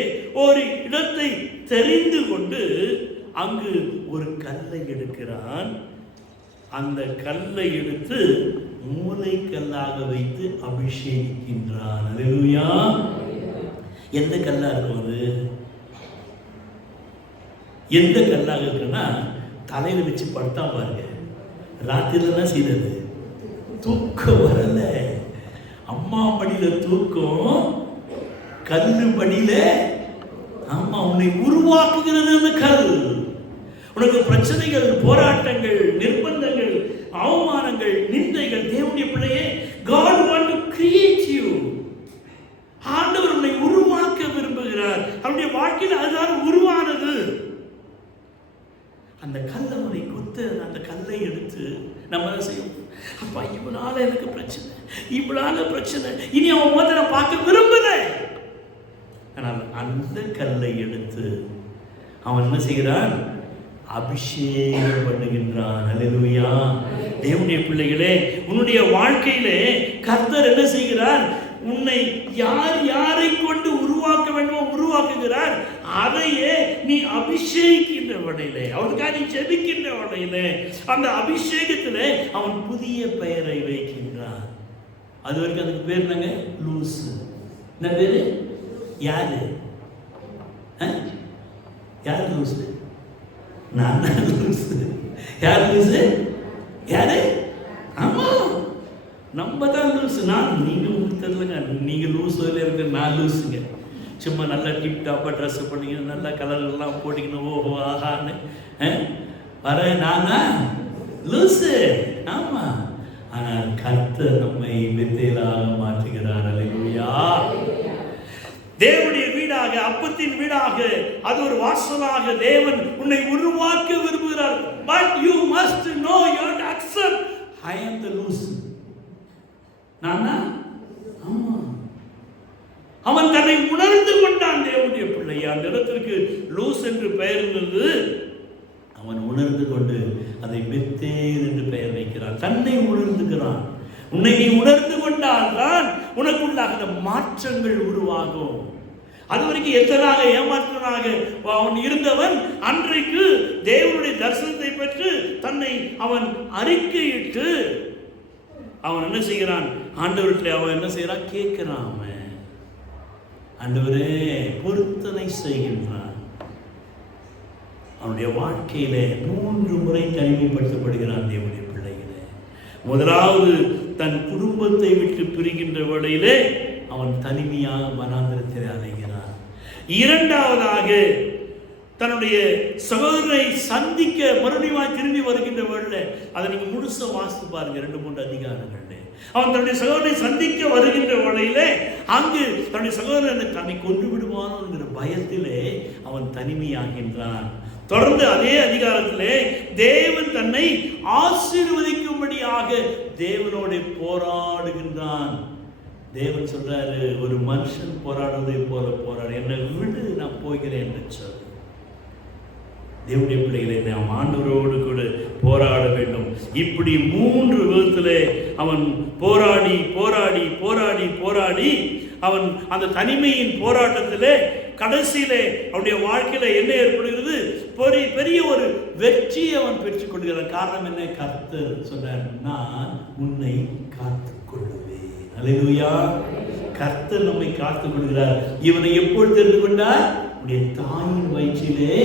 ஒரு இடத்தை தெரிந்து கொண்டு அங்கு ஒரு கல்லை எடுக்கிறான். அந்த கல்லை எடுத்து மூலைக்கல்லாக வைத்து அபிஷேகிக்கின்றான். அல்லேலூயா. எந்த கல்லா இருக்கும் அது? எந்த கல்லாக இருக்குன்னா, தலையில வச்சு படுத்தா பாருங்க, ராத்திரில என்ன செய்யறது? தூக்கம் வரல. அம்மா படியில தூக்கம், கல்லு படியில ஆமா உன்னை உருவாக்குகிறது அந்த கல். உனக்கு பிரச்சனைகள், போராட்டங்கள், நிர்பந்தங்கள், அவமானங்கள், நிந்தைகள், தேவனுடைய பிள்ளையே, God want to create you. ஆண்டவர் உன்னை உருவாக்க விரும்புகிறார். அவருடைய வாழ்க்கையில் அதுதான் உருவானது. அந்த கல்லை உன்னை கொத்து அந்த கல்லை எடுத்து நம்ம என்ன செய்யும்? அப்பா, இவனால எனக்கு பிரச்சனை, இவனால பிரச்சனை, இனி அவன் வந்து நான் பார்க்க விரும்புத. ஆனால் அந்த கல்லை எடுத்து அவன் என்ன செய்கிறான்? அபிஷேகம் பண்ணுகின்றான். அல்லேலூயா. தேவனுடைய பிள்ளைகளே, உன்னுடைய வாழ்க்கையிலே கர்த்தர் என்ன செய்கிறார்? உன்னை யார் யாரை கொண்டு உருவாக்க வேண்டுமோ உருவாக்குகிறார். அதையே நீ அபிஷேகிக்கின்ற வகையிலே, அவனுக்காக நீ ஜெபிக்கின்ற வகையிலே, அந்த அபிஷேகத்திலே அவன் புதிய பெயரை வைக்கின்றான். அது வரைக்கும் அதுக்கு பேர் என்னங்க? லூசு. என்ன பேரு? யாரு? யாரு லூசு? நான் தான் லூசு. யார் லூசு? யாரு? ஆமா, நம்ம தான் லூசு. நீங்க தெரியலங்க, நீங்க லூசுல இருக்க, நான் லூசுங்க. சும்மா நல்லா டிப் டாப்பா ட்ரெஸ் பண்ணிக்கணும், நல்லா கலர்லாம் போட்டிக்கணும், ஓஹோ ஆஹான்னு வர நானா லூசு. ஆமா, ஆனால் கர்த்தர் நம்மை வித்தையிலாக மாற்றுகிறார். அல்லேலூயா. தேவனுடைய வீடாக, அப்பத்தின் வீடாக, அது ஒரு வாசலாக தேவன் உன்னை உருவாக்க விரும்புகிறார். But you must know, you have to accept, I am the loose. நானா? ஆமா. அவன் தன்னை உணர்ந்து கொண்டான். தேவனுடைய பிள்ளை அந்த இடத்திற்கு லூஸ் என்று பெயர் இருந்தது. அவன் உணர்ந்து கொண்டு அதை பெத்தேல் என்று பெயர் வைக்கிறான். தன்னை உணர்ந்துகிறான். உன்னை நீ உணர்ந்து கொண்டால் தான் உனக்குள்ளாக அந்த மாற்றங்கள் உருவாகும். அதுவரைக்கும் எத்தனாக ஏமாற்றனாக அவன் இருந்தவன் அன்றைக்கு தேவனுடைய தரிசனத்தை பெற்று தன்னை அவன் அறிக்கையிட்டு அவன் என்ன செய்கிறான்? ஆண்டவர்கிட்ட அவன் என்ன செய்கிறான்? கேட்கிறான். அவன் ஆண்டவரே பொருத்தனை செய்கின்றான். அவனுடைய வாழ்க்கையிலே 3 முறை தனிமைப்படுத்தப்படுகிறான். தேவனுடைய பிள்ளைகளே, முதலாவது தன் குடும்பத்தை விட்டு பிரிகின்ற வேளையிலே அவன் தனிமையாக வனாந்திரத்தில் அலைகிறான். இரண்டாவதாக தன்னுடைய சகோதரனை சந்திக்க மறுபடியும் திரும்பி வருகின்ற வேளையிலே, அதை நீங்க முழுசா வாசித்து பாருங்க, 2-3 அதிகாரங்கள். அவன் தன்னுடைய சகோதரனை சந்திக்க வருகின்ற வேளையிலே அங்கு தன்னுடைய சகோதரனை தன்னை கொண்டு விடுவானோ என்கிற பயத்திலே அவன் தனிமையாகின்றான். தொடர்ந்து அதே அதிகாரத்திலே தேவன் தன்னை ஆசீர்வதிக்கும்படியாக தேவனோட போராடுகின்றான். தேவன் சொல்றாரு, ஒரு மனுஷன் போராடுவதை போல போராடு, என்னை விடு, நான் போகிறேன் என்று சொல். தேவனுடைய பிள்ளைகளை நாம் ஆண்டவரோடு கூட போராட வேண்டும். இப்படி 3 விதத்திலே அவன் போராடி போராடி போராடி போராடி அவன் அந்த தனிமையின் போராட்டத்திலே கடைசியிலே அவனுடைய வாழ்க்கையில என்ன ஏற்படுகிறது? பெரிய பெரிய ஒரு வெற்றியை அவன் பெற்றுக் கொள்கிறான். காரணம் என்ன? கர்த்தர் சொன்னார், நான் உன்னை காத்துக் கொள்ளுவேன். அல்லேலூயா. கர்த்தர் நம்மை காத்துக் கொள்கிறார். இவனை எப்பொழுது தெரிந்து கொண்டார்? உன்னுடைய தாயின் வயிற்றிலே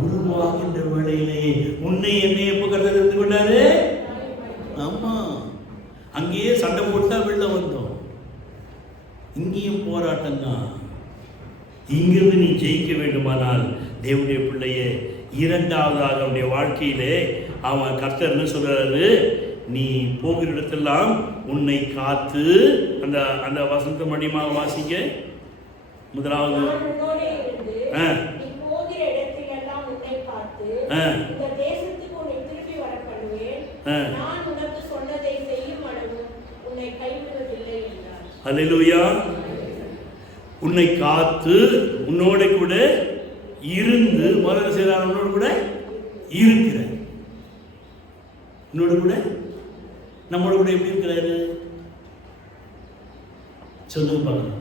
உருவாகின்ற வேளையிலே. உன்னை என்னை எப்ப கர்த்தர் தெரிந்து கொண்டாரு? ஆமா, அங்கேயே சண்டை போட்டா வெளில வந்தோம். இங்கேயும் போராட்டம் தான். இங்கிருந்து நீ ஜெயிக்க வேண்டுமானால் தேவனுடைய பிள்ளையே, இரண்டாவதாக அவனுடைய வாழ்க்கையிலே அவன் கர்த்தர் என்ன சொல்றாரு? நீ போகிற இடத்தெல்லாம் உன்னை காத்து. அந்த அந்த வசந்த மடியமாக வாசிக்க. முதலாவது அல்லேலூயா. உன்னை காத்து உன்னோட கூட இருந்து, முதல்ல செய்தார் உன்னோட கூட இருக்கிற, உன்னோட கூட நம்மளோட கூட எப்படி இருக்கிறாரு சொல்லுங்க பாருங்க.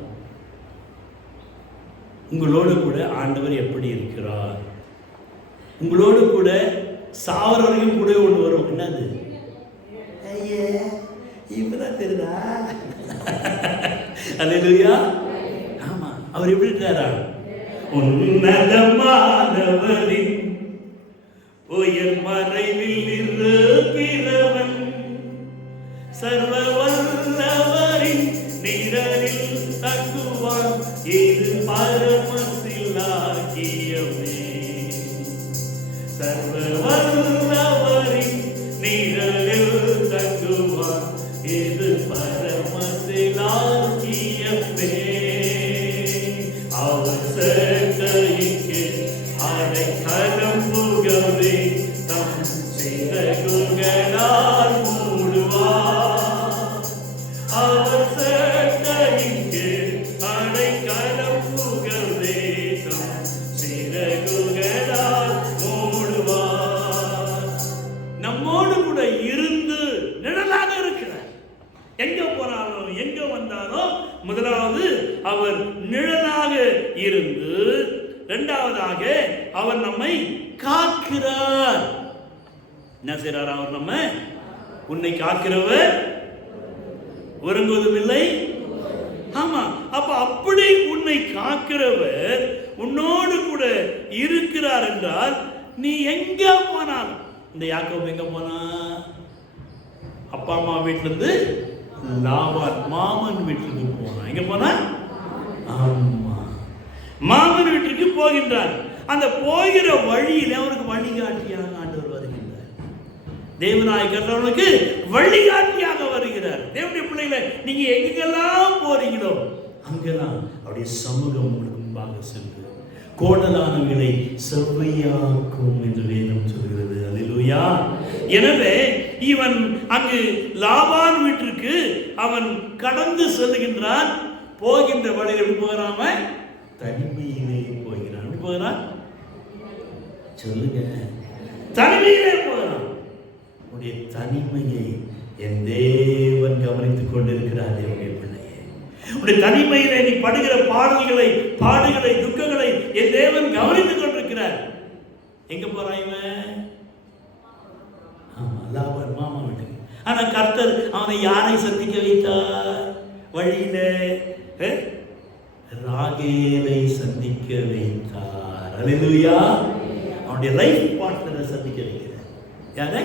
உங்களோட கூட ஆண்டவர் எப்படி இருக்கிறார்? உங்களோட கூட சாவர வரைக்கும் கூட ஒன்று வரும். என்னது? ஐயே இப்பதான் தெரியுதா? அல்லேலூயா. ஆமா, அவர் எப்படி இருக்கிறாரா? உன்னதமானவரின் உயர் மறைவில் இருக்கிறவன், சர்வ வல்லவரின் நிழலில் தங்குவான், இது பரமசிலாகியமே. சர்வ வல்லவரின் நிழலில் தங்குவான், இது பரமசிலாகியமே. அவர் சேட்டைக்கு அடைக்கலம் புகவே, தம் சிறகுகளால் மூடுவார். அவர் சேட்டைக்கு அடைக்கலம் புகவே, தம் சிறகுகளால் மூடுவார். நம்மோடு கூட இருந்து நிழலாக இருக்கிறார். எங்க போனாலும் எங்க வந்தாலும் முதலாவது அவர் நிழலாக இருந்து, இரண்டாவதாக அவர் நம்மை காக்கிறார். என்ன செய்றார்? அவர் நம்ம உன்னை காக்கிறவர் உறங்குவதும் இல்லை. ஆமா, அப்ப அப்படி உன்னை காக்கிறவர் உன்னோடு கூட இருக்கிறார் என்றால் நீ எங்க போனாலும். இந்த யாக்கோபு எங்க போனா? அப்பா அம்மா வீட்டுல இருந்து லாபான் மாமன் வீட்டுக்கு போனான். எங்க போனா? ஆமா, மாமன் வீட்டுக்கு போகின்றான். அந்த போகிற வழியில அவனுக்கு வழிகாட்டியாக ஆண்டவர் வருகின்றார். தேவனாய் கர்த்தருக்கு வழிகாட்டியாக வருகிறார். தேவனுடைய பிள்ளைகளை, நீங்க எங்கெல்லாம் போறீங்களோ அங்கெல்லாம் அவருடைய சமூகம் உங்களுக்கு முன்பாக சென்று கோணலானவர்களை செவ்வையாக்கும் என்று வேதம் சொல்கிறது. அல்லேலூயா. எனவே இவன் அங்கு லாபான் வீட்டிற்கு அவன் கடந்து செல்கின்றான். போகின்ற வழியில் எப்படி போகிறாம? தனிமையிலே போகிறான். எப்படி போகிறான் சொல்லுங்க? தனிமையிலே போகிறான். உன்னுடைய தனிமையை என் தேவன் கவனித்துக் கொண்டிருக்கிறார். தேவனுடைய பிள்ளையே, உன்னுடைய தனிமையிலே நீ படுகிற பாடுகளை துக்கங்களை என் தேவன் கவனித்துக் கொண்டிருக்கிறார். எங்க போறான் இவன்? லாபான் மாமா வீட்டுக்கு. ஆனா கர்த்தர் அவனை யாரை சந்திக்க வைத்தார்? வழியில ராகேலை சந்திக்க வைத்தார். அல்லேலூயா. அவனுடைய லைஃப் பார்ட்னரை சந்திக்க வைக்கிறார். யாரை?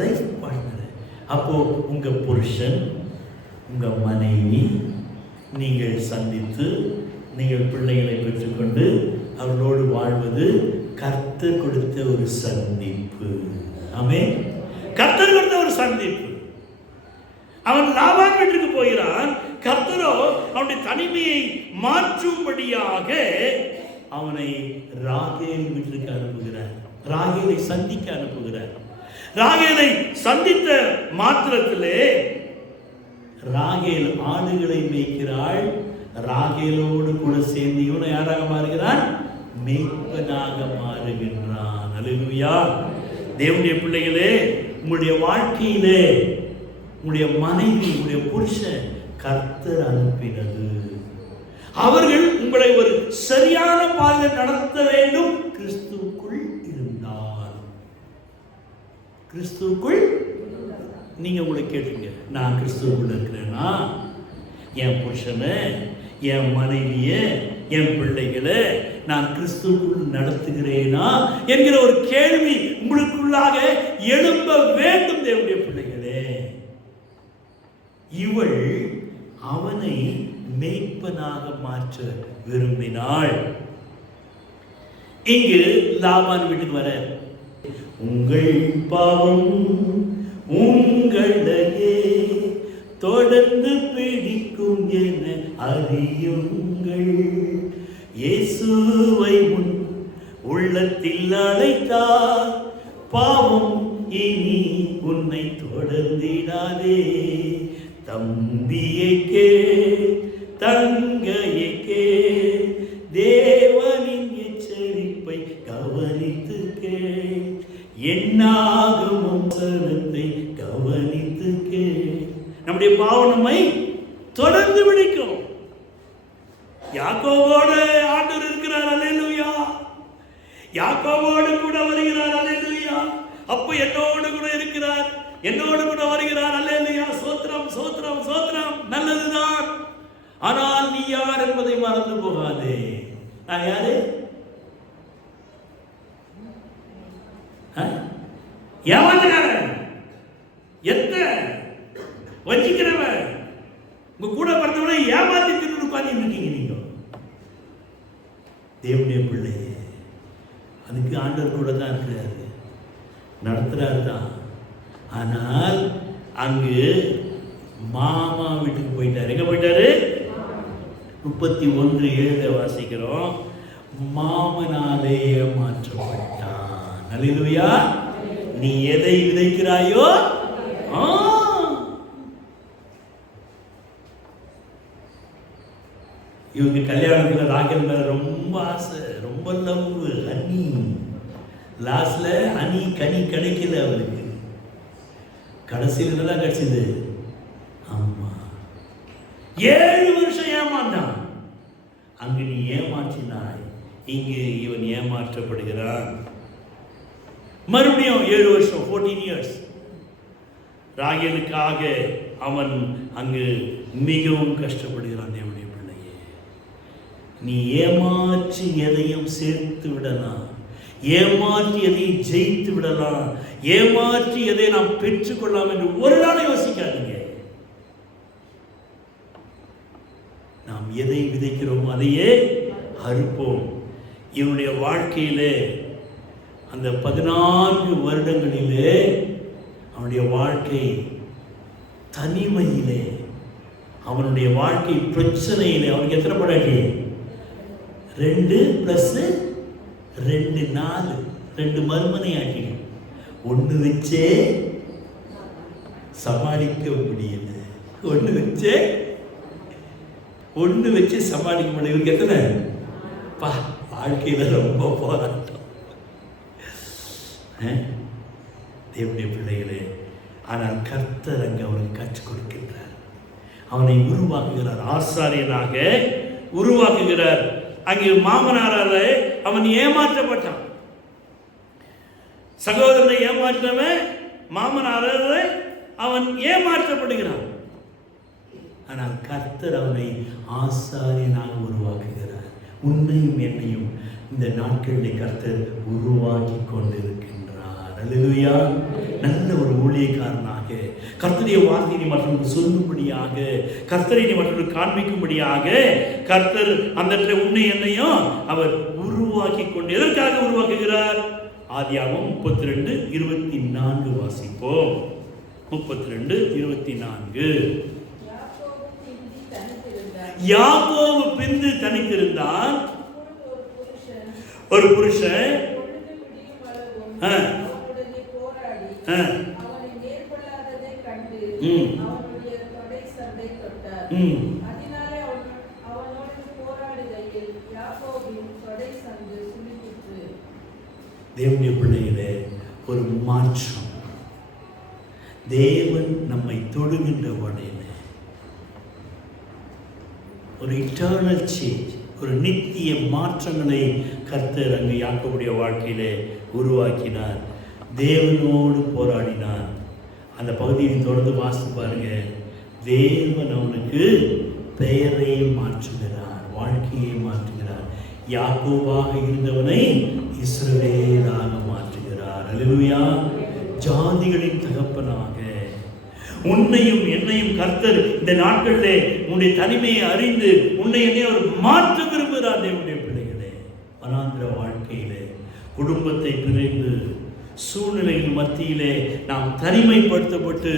Life partner. அப்போ உங்க புருஷன், உங்க மனைவி, நீங்கள் சந்தித்து நீங்கள் பிள்ளைகளை பெற்றுக்கொண்டு அவர்களோடு வாழ்வது கர்த்தர் கொடுத்த ஒரு சந்திப்பு. ஆமென். கர்த்தர் கொடுத்த ஒரு சந்திப்பு. அவன் லாபான் வீட்டுக்கு போகிறான். கர்த்தரோ அவனுடைய தனிமையை மாற்றும்படியாக அவனை ராகேல் வீட்டுக்கு அனுப்புகிறார். ராகேலை சந்திக்க அனுப்புகிறார். ராகேலை சந்தித்த மாத்திரத்திலே ராகேல் ஆடுகளை மேய்க்கிறாள். ராகேலோடு கூட சேர்ந்து இவனை யாராக மாறுகிறான்? மேய்ப்பனாக மாறுகின்றான். அல்லேலூயா. தேவனுடைய பிள்ளைகளே, உங்களுடைய வாழ்க்கையிலே உங்களுடைய மனைவி, உங்களுடைய புருஷன் கர்த்தர் அனுப்பினது. அவர்கள் உங்களை ஒரு சரியான பாதையில் நடத்த வேண்டும். கிறிஸ்து கிறிஸ்துவுக்குள். நீங்க உங்களை கேட்டுங்க, நான் கிறிஸ்துவுக்குள்ள இருக்கிறேன்னா என் புருஷனை, என் மனைவிய, என் பிள்ளைகளை நான் கிறிஸ்துவுக்குள் நடத்துகிறேனா என்கிற ஒரு கேள்வி உங்களுக்குள்ளாக எழும்ப வேண்டும். தேவனுடைய பிள்ளைகளே, இவள் அவனை மேய்ப்பனாக மாற்ற விரும்பினாள். இங்கு லாபான் வீட்டுக்கு வர, உங்கள் பாவம் உங்களையே தொடர்ந்து பிடிக்கும் என அறியுங்கள். இயேசுவை உன் உள்ளத்தில் அழைத்தார், பாவம் இனி உன்னை தொடர்ந்திடாதே. தம்பியை கேள், தங்கையை கேள், தேவனின் எச்சரிப்பை கவனித்து கேள், என்னாகும் வசனத்தை கவனித்து கேள். நம்முடைய பாவம் நம்மை தொடர்ந்து பிடிக்கும். யாக்கோவோடு ஆண்டவர் இருக்கிறார், அல்லேலூயா. யாக்கோவோடு கூட வருகிறார், அல்லேலூயா. அப்ப என்னோடு கூட இருக்கிறார், என்னோடு கூட வருகிறார், அல்லேலூயா. சோத்திரம் சோத்திரம் சோத்திரம், நல்லதுதான். ஆனால் நீ யார் என்பதை மறந்து போகாதே. நான் யாரு? ஏமாத்துக்காரன், எத்த வஞ்சிக்கிறவன், உங்க கூட பிறந்தவனை ஏமாத்தி தின்னு உட்கார்ந்து இருக்கீங்க நீங்க. தேவனுடைய பிள்ளையே, அதுக்கு ஆண்டவர் கூட தான் இருக்கிறாரு, நடத்துறாரு தான். ஆனால் அங்கு மாமா வீட்டுக்கு போயிட்டாரு. எங்க போயிட்டாரு? 31:7 வாசிக்கிறோம். மாமனாலே ஏமாற்றப்பட்டான். அல்லேலூயா. நீ எதை விதைக்கிறாயோ, இவங்க கல்யாணத்துல ராகல் மேல ரொம்ப ஆசை, ரொம்ப லவ், ஹனி. லாஸ்ட்ல ஹனி கனி கிடைக்கல அவருக்கு, கடைசியில் தான் கிடைச்சது. ஆமா, 7 வருஷம் ஏமாந்தான். அங்கு நீ ஏமாற்றினாய், இங்கு இவன் ஏமாற்றப்படுகிறான். மறுபடியும் 7 வருஷம், 14 years. ராகேலுக்காக அவன் அங்கு மிகவும் கஷ்டப்படுகிறான். தேவனுடைய பிள்ளையே, நீ ஏமாற்றி எதையும் சேர்த்து விடலாம், ஏமாற்றி எதையும் ஜெயித்து விடலாம், ஏமாற்றி எதை நாம் பெற்றுக்கொள்ளலாம் என்று ஒரு நாளும் யோசிக்காதீங்க. நாம் எதை விதைக்கிறோமோ அதையே அறுப்போம். இவனுடைய வாழ்க்கையிலே அந்த 14 வருடங்களிலே அவனுடைய வாழ்க்கை தனிமையிலே, அவனுடைய வாழ்க்கை பிரச்சனையிலே, அவனுக்கு எத்தனை படாட்டி? 2 + 2 4, 2 மறுமனை ஆக்கி, ஒன்று வச்சே சமாளிக்க முடியல, ஒன்று வச்சு சமாளிக்க முடியல. இவருக்கு எத்தனை? வாழ்க்கையில ரொம்ப போராட்டம். தேவனுடைய பிள்ளைகளே, ஆனால் கர்த்தர் அங்கே அவனுக்கு கற்றுக் கொடுக்கின்றார், அவனை உருவாக்குகிறார், ஆசாரியனாக உருவாக்குகிறார். அங்கே மாமனாரால அவன் ஏமாற்றப்பட்டான். சகோதரனை ஏமாற்றவன் மாமனாரால அவன் ஏமாற்றப்படுகிறான். ஆனால் கர்த்தர் அவனை ஆசாரியனாக உருவாக்குகிறார். உன்னையும் என்னையும் இந்த நாட்களில் கர்த்தர் உருவாக்கி கொண்டிருக்கின்றார். அல்லேலூயா. நல்ல ஒரு ஊழியக்காரனாக, கர்த்தருடைய வார்த்தையை மற்றவர்களுக்கு சொல்லும்படியாக, கர்த்தரை மற்றவர்களுக்கு காண்பிக்கும்படியாக கர்த்தர் அந்த உன்னை என்னையும் அவர் உருவாக்கி கொண்டு, எதற்காக உருவாக்குகிறார்? ஆதியாகமம் 32:24 வாசிப்போம். 32:24. யாக்கோபு பிந்து தனித்திருந்தான். ஒரு புருஷன் தேவனுடைய பிள்ளைகளே, ஒரு மாற்றம். தேவன் நம்மை தொடுகின்ற வழியில் ஒரு இட்டர்னல் சேஞ்ச், ஒரு நித்திய மாற்றங்களை கர்த்தர் அங்கு யாக்கோபுடைய வாழ்க்கையிலே உருவாக்கினார். தேவனோடு போராடினான். அந்த பகுதியை தொடர்ந்து வாசித்து பாருங்க. தேவன் அவனுக்கு பெயரை மாற்றுகிறார், வாழ்க்கையை மாற்றுகிறார். யாக்கோபாக இருந்தவனை இஸ்ரவேலாக மாற்றுகிறார். அல்லேலூயா. ஜாதிகளின் தகப்பனாக உன்னையும் என்னையும் கர்த்தர் இந்த நாட்களிலே உன்னுடைய தனிமையை அறிந்து உன்னை என்னை அவர் மாற்ற விரும்புகிறார். தேவனுடைய பிள்ளைகளே, வனாந்திர வாழ்க்கையிலே குடும்பத்தை பிரிந்து சூழ்நிலையின் மத்தியிலே நாம் தனிமைப்படுத்தப்பட்டு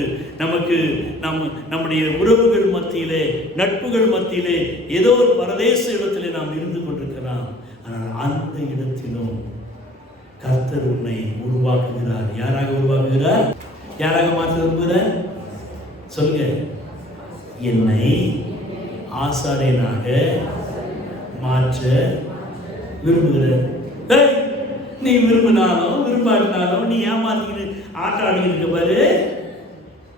நம்முடைய உறவுகள் மத்தியிலே, நட்புகள் மத்தியிலே ஏதோ ஒரு பரதேச இடத்திலே நாம் இருந்து கொண்டிருக்கலாம். ஆனால் அந்த இடத்திலும் கர்த்தர் உன்னை உருவாக்குகிறார். யாராக உருவாக்குகிறார்? யாராக மாற்ற விரும்புகிறார்? சொல்லுங்க. என்னை ஆசாரியனாக மாற்ற விரும்புகிறார். நீ விரும்பினாலும் விரும்பாட்டினாலும் நீ ஏமாத்திக்கிட்டு ஆட்டம் ஆடிக்கிட்டு பாரு,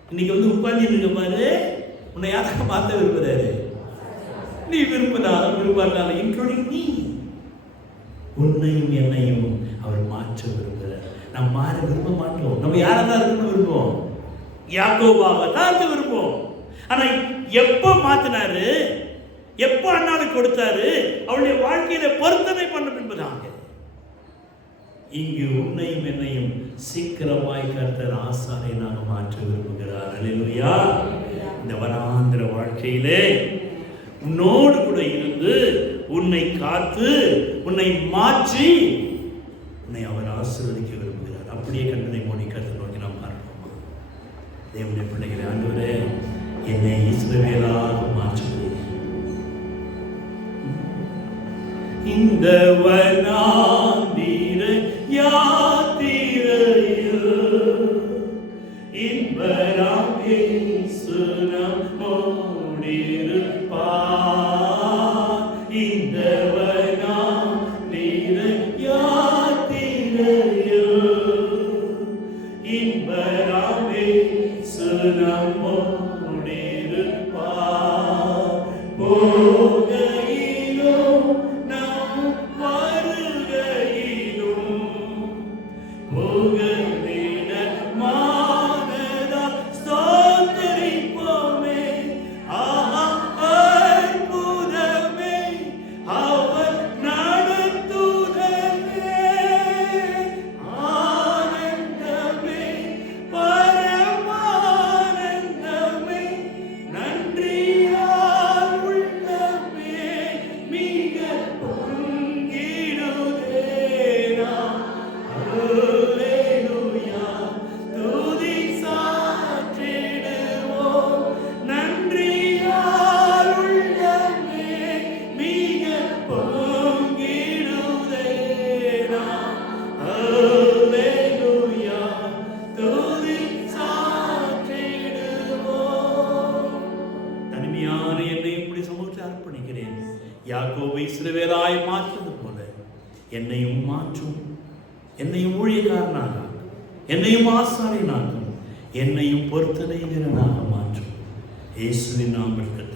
இன்னைக்கு உட்கார்ந்து இருக்க பாரு, உன்னை யாராக மாற்ற விரும்புகிறாரு? நீ விரும்பினாலும் விரும்பாட்டினாலும் இன்க்ளூடிங் நீ, உன்னையும் என்னையும் அவர் மாற்ற விரும்புகிறார். நம்ம மாற விரும்ப மாட்டோம். நம்ம யாராக தான் இருக்கணும்னு விரும்புவோம், யாக்கோபாக தான் இருக்க விரும்புவோம். ஆனா எப்போ மாத்தினாரு, எப்போ அண்ணாளுக்கு கொடுத்தாரு? அவளுடைய வாழ்க்கையில பொருத்தனை பண்ண என்பதாக. இங்கு உன்னையும் என்னையும் சீக்கிரமாய் கர்த்தர் ஆசாரியனாக மாற்ற விரும்புகிறார். அல்லேலூயா. இந்த வனாந்திர வாழ்க்கையிலே உன்னோடு கூட இருந்து உன்னை காத்து உன்னை மாற்றி உன்னை அவர் ஆசீர்வதிக்க விரும்புகிறார். அப்படியே கண்ணனை மூடி கர்த்தர் நோக்கி நாம் பார்ப்போமா? தேவனுடைய பிள்ளைகளை, ஆண்டவரே என்னை இஸ்ரவேலாக மாற்றுகிறேன். இந்த வனாந்திர யாத்திரையில் இன்பராம் இயேசு நம்மோடிருப்பார். இந்த வனாந்திர யாத்திரையில் இன்பராம் இயேசு நம்மோடிருப்பார். போகையிலும் நாம் வருகையிலும் போகவிட மானதா ஸ்தோத்திரிப்போமே. ஆஹா அற்புதமே அவர் நடத்துதலே, ஆனந்தமே பரமானந்தமே, நன்றியால் உள்ளமே மிக பொங்கிடுதே. அல்லேலூயா, துதி சாற்றிடுவோம். நன்றியால் உள்ளமே மிக பொங்கிடுதே. அல்லேலூயா, துதி சாற்றிடுவோம். தனிமையான என்னை இப்படி சமூகத்தில் அர்ப்பணிக்கிறேன். யாக்கோபை இஸ்ரவேலாய் மாற்றுவது போல என்னையும் மாற்றும். என்னையும் ஊழியக்காரனாக, என்னையும் ஆசாரியனாகும், என்னையும் பொருத்தனை வீரனாக மாற்றும். இயேசுவின் நாமத்தில்